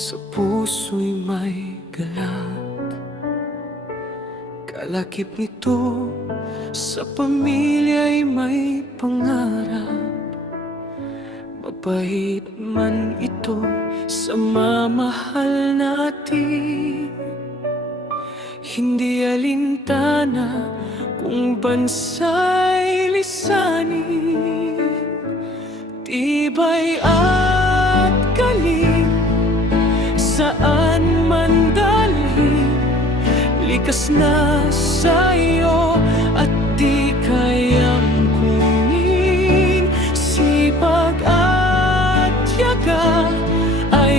Sa puso'y may galak, kalakip nito sa pamilya'y may pangarap. Mabait man ito sa mamahal natin, hindi alintana kung bansa'y lisanin. Tibay at galing saan man dalhin, likas na sa'yo at di kayang kunin. Sipag at tiyaga ay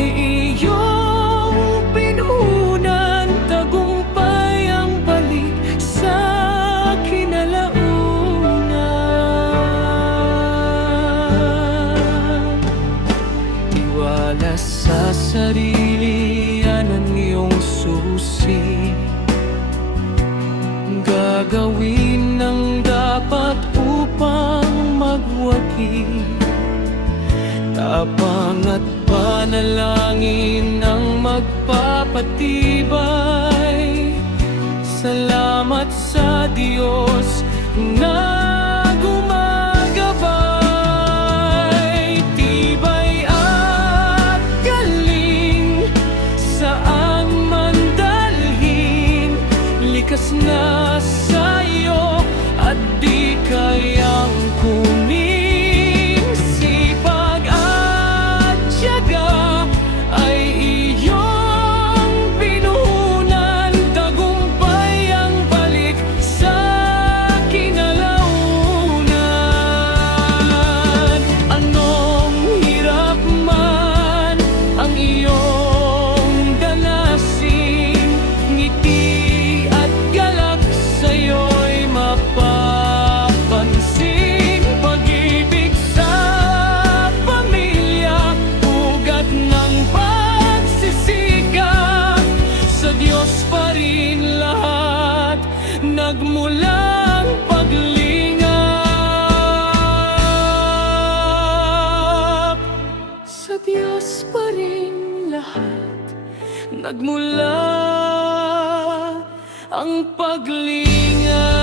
iyong pinunan, tagumpay ang balik sa kinalaunan. Tiwala sa sarili, yan ang iyong susi. Gagawin ang dapat upang magwagi. Tapang at panalangin ang magpapatibay. Salamat sa Diyos na gumagabay. Tibay at galing saan man dalhin, likas na sa'yo at di kayang kunin. Sipag at tiyaga ay iyong pinunan, tagumpay ang balik sa kinalaunan. Anong hirap man ang iyong danasin, ngiti at galak sa'yo'y mapapansin. Pag-ibig sa pamilya, ugat ng pagsisikap. Sa Diyos pa rin lahat nagmulang paglingap. Sa Diyos pa rin lahat nagmula ang paglingap.